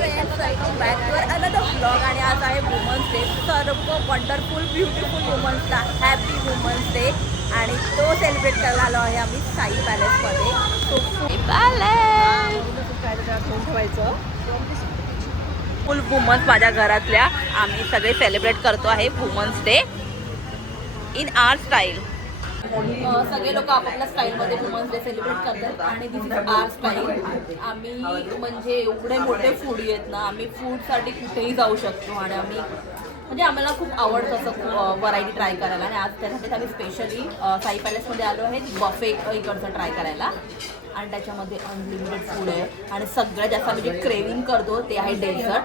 Welcome back to another vlog. आणि आज आहे वुमन्स डे. सर्व वंडरफुल ब्युटिफुल वुमन्सला हॅपी वुमन्स डे. आणि तो सेलिब्रेट करायला आलो आहे आम्ही साई पॅलेसमध्ये. ठेवायचं फुल वुमन्स माझ्या घरातल्या आम्ही सगळे सेलिब्रेट करतो आहे women's day in our style. सगळे लोक आपापल्या स्टाईलमध्ये वुमन्स डे सेलिब्रेट करतात आणि दिस इज आवर स्टाईल. आम्ही म्हणजे एवढे मोठे फूडी आहेत ना, आम्ही फूडसाठी कुठेही जाऊ शकतो. आणि आम्ही म्हणजे आम्हाला खूप आवडतं असं व्हरायटी ट्राय करायला. आणि आज त्यासाठी आम्ही स्पेशली साई पॅलेसमध्ये आलो आहे बफे इकडचं ट्राय करायला. आणि त्याच्यामध्ये अनलिमिटेड फूड आहे. आणि सगळ्यात जास्त आम्ही जे क्रेविंग करतो ते आहे डेझर्ट.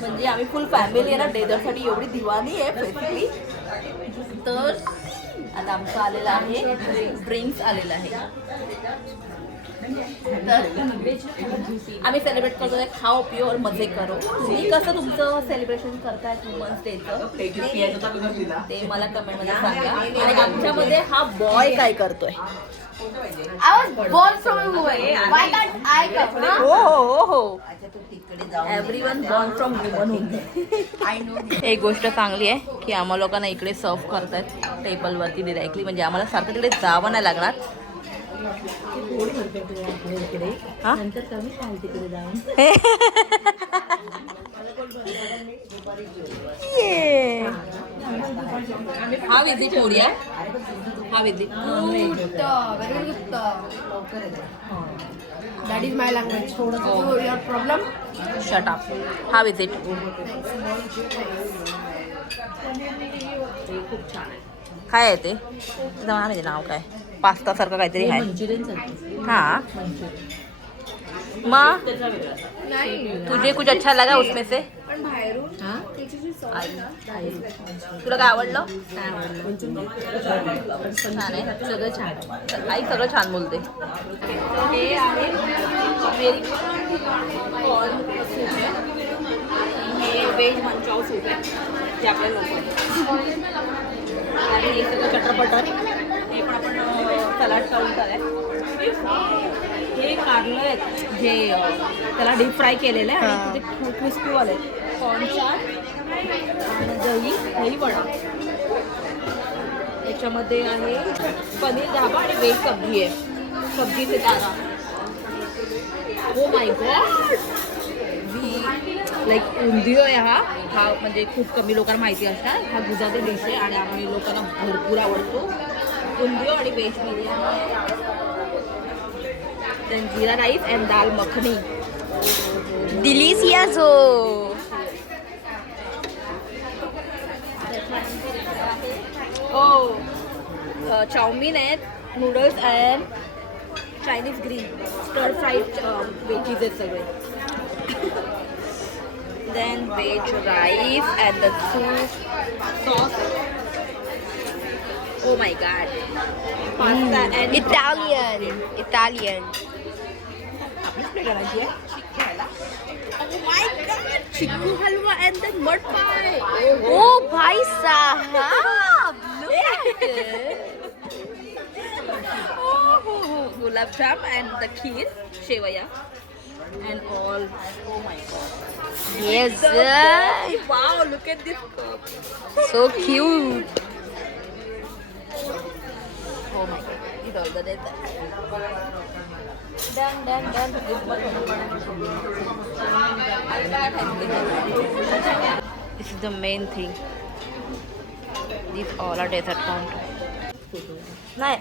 म्हणजे आम्ही फुल फॅमिली आहे ना, डेझर्टसाठी एवढी दिवाणी आहे बेसिकली. तर आता आमचं आलेलं आहे ड्रिंक्स आलेलं आहे. तर आम्ही सेलिब्रेट करतो आहे खाओ पिओ और मजे करो. तुम्ही कसं तुमचं सेलिब्रेशन करताय वुमन्स डेचं ते मला कमेंटमध्ये सांगा. आणि आमच्यामध्ये हा बॉय काय करतोय? I was born from a woman. Why can't I come? हो. Everyone born from woman. I know. एक गोष्ट चांगली आहे की आम्हा लोकांना इकडे सर्व करतात टेबलवरती डिरेक्टली. म्हणजे आम्हाला सारखं तिकडे जावं नाही लागणार. हा विजिट होऊया. हा visit Very good. That is my language. So your problem? Shut up. हा विजिट खूप छान आहे. काय आहे ते माहिती नाव काय? पास्ता सारखं काहीतरी आहे. हाँ माँ तुझे कुछ अच्छा लगा उसमें से? तुला काय आवडलं? छान आहे सगळं छान. आई सगळं छान बोलते. हे आहे अमेरिकन कॉर्न सूप आहे. हे व्हेज मंचाव सूप आहे जे आपल्याला नको. आणि हे सगळं चटरपटर. हे पण आपण सलाड खाऊन करायला. हे कारलं आहेत जे त्याला डीप फ्राय केलेलं आहे आणि तिथे क्रिस्पीवाले कॉर्नचा आणि दही दही वडा. याच्यामध्ये आहे पनीर धाबा आणि वेज सब्जी आहे. सब्जीचे तारा. ओ माय गॉड. लाईक उंदियो आहे हा म्हणजे खूप कमी लोकांना माहिती असतात. हा गुजराती डिश आहे आणि आम्ही लोकांना भरपूर आवडतो. उंदियो आणि veg biryani. Then jeera rice and dal makhani. Delicious हो. चाउमीन आहेत, noodles and Chinese green stir fried veggies आहेत सगळे. then veg rice and the soup sauce. Oh my god. Pasta and Italian. आपलीच प्ले करायची आहे घ्यायला. Oh my god. Chikoo halwa and then mud पाय. Oh भाई साहब. Gulab jam and the kheer, shevaya and all. Oh my god. Yes. Wow, look at this cup. So cute. Oh my god. It all the desert. Done. This is the main thing. These all are desert found. नाही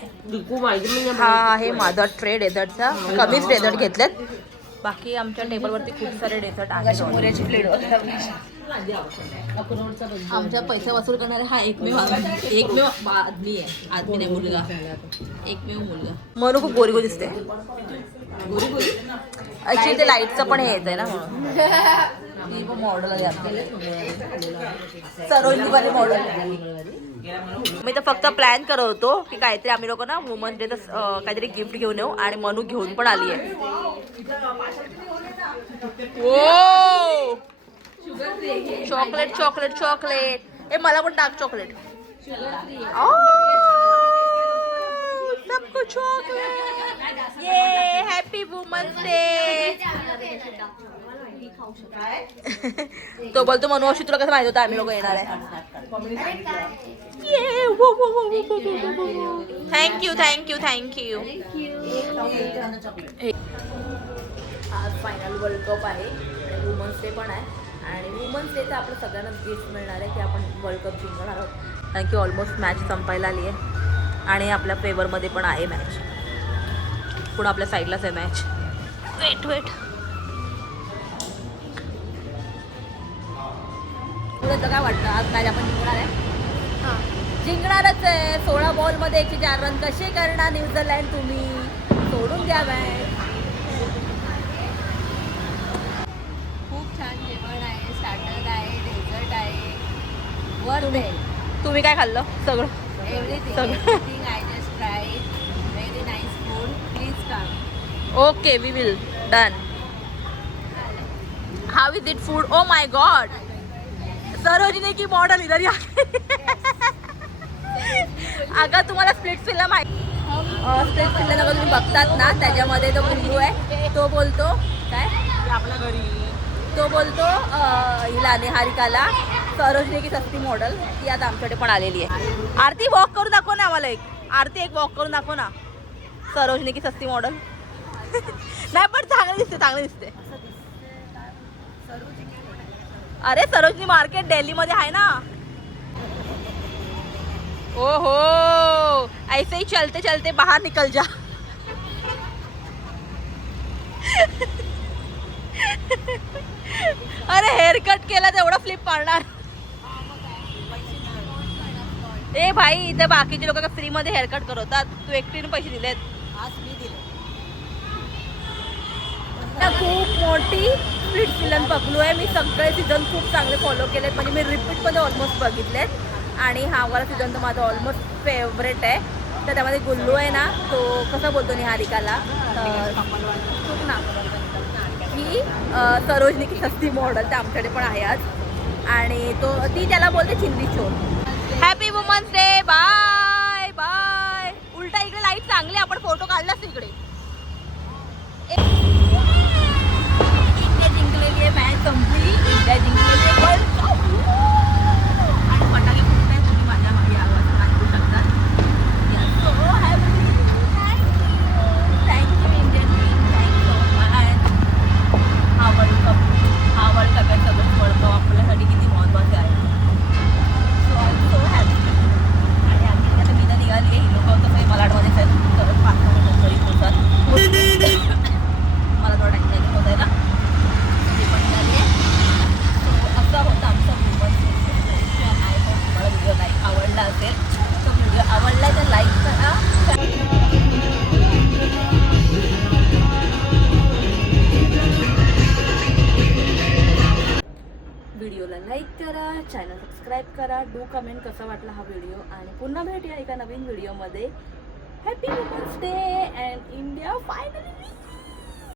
हा आहे माझा tray डेझर्टचा. कमीच dessert घेतलेत. बाकी आमच्या टेबलवरती खूप सारे डेझर्ट आहेत. मोऱ्याची प्लेट. आमच्या पैसे वसूल करणारे हा एकमेव आदमी आहे. आदमी नाही मुलगा. एकमेव मुलगा. मनू खूप गोरी दिसते. गोरी ॲक्च्युली ते लाईटचं पण हे येत आहे ना म्हणून. मॉडेल आहे आपल्याला सरोजनीवाले मॉडेल. मी तर फक्त प्लॅन करत होतो की काहीतरी आम्ही लोक ना वुमन्स डे काहीतरी गिफ्ट घेऊन येऊ. आणि मनू घेऊन पण आली आहे. चॉकलेट. ए मला पण टाक चॉकलेट. सबको चॉकलेट. ये हॅपी वुमन्स डे. मी खाऊ शकते. तो बोलतो मनोशी तुला कसं माहित होतं आम्ही लोक येणार आहे. Thank you thank you thank you. आज फायनल वर्ल्ड कप आहे आणि वुमन्स डे पण आहे. आणि वुमन्स डेचं आपलं सगळ्यांनाच गिफ्ट मिळणार आहे की आपण वर्ल्ड कप जिंकणार आहोत. कारण की ऑलमोस्ट मॅच संपायला आली आहे आणि आपल्या फेवरमध्ये पण आहे मॅच. पुढं आपल्या साईडलाच आहे मॅच. वेट पुढे काय वाटतं आज मॅच आपण जिंकणार आहे? जिंकणारच आहे. 16 बॉलमध्ये 104 रन कसे करणार न्यूझीलंड? तुम्ही सोडून द्या मॅच. खूप छान जेवण आहे, स्टार्टर आहे, डेझर्ट आहे. तुम्ही काय खाल्लं? सगळं Everything I just tried. Very nice food. Please come. Okay we will done. How is it food? Oh my God, Sarojini की मॉडल इधर या. अगं तुम्हाला स्प्लिट फिल्म माहिती? स्प्लिट फिल्म अगर तुम्ही बघतात ना, त्याच्यामध्ये तो गुल्लू आहे, तो बोलतो काय आपल्या घरी, तो बोलतो हिला निहारिकाला सरोजिनी की सस्ती मॉडल. ती आता आमच्याकडे पण आलेली आहे. आरती वॉक करून दाखव ना आम्हाला एक. आरती एक वॉक करून दाखव ना सरोजिनी की सस्ती मॉडल. नाही पण चांगली दिसते. अरे सरोजिनी मार्केट दिल्लीमध्ये आहे ना. ओहो, ऐसे ही चलते चलते बाहर निकल जा. अरे हेअर कट केला तर एवढा फ्लिप मारणार. ए भाई, इथे बाकीचे लोक का फ्री मध्ये हेअर कट करवतात, तू एकटीने पैसे दिलेत. आज मी दिले. खूप मोठी स्प्लिट फिल्म पकडू आहे. मी सगळे सीझन खूप चांगले फॉलो केलेत. म्हणजे मी रिपीटमध्ये ऑलमोस्ट बघितलेत आणि हा वाला सीझन तर माझा ऑलमोस्ट फेवरेट आहे. तर त्यामध्ये गुल्लू आहे ना, तो कसा बोलतो निहारिकाला खूप ना की सरोजिनी की सस्ती मॉडल. ते आमच्याकडे पण आहे आज. आणि ती त्याला बोलते चिंदी चोर. Happy women's day. Bye bye. उलटा इकडे लाईट चांगली, आपण फोटो काढलाच इकडे. इंडिया जिंकलेली आहे, मॅच संपली. इंडिया जिंकलेली आहे वर्ल्ड कप. आणि फटाके फुटत आहेत, तुम्ही माझ्या मागे आवाज ऐकू शकता. So happy. Thank you Indian team. Thank you so much. हा वर्ल्ड कप आहे. सगळं वर्ल्ड कप आपल्यासाठी किती महत्त्वाचे आहे. So I am so happy. आणि आम्ही आता मी निघाली आहे. ही लोक तसंही मलाडमध्येच आहेत, तर 5 मिनिटात घरी पोहोचतात. मला थोडा टाईम नाही पोहोचायला. मी पण निघाली आहे. सो असा होता आमचा वुमन्स डे. आय होप तुम्हाला व्हिडिओ लाईक आवडला असेल. तो व्हिडिओ आवडला तर लाईक करा. व्हिडिओला लाईक करा, चॅनल सबस्क्राईब करा, डू कमेंट कसा वाटला हा व्हिडिओ. आणि पुन्हा भेटूया एका नवीन व्हिडिओमध्ये. Happy women's day and India finally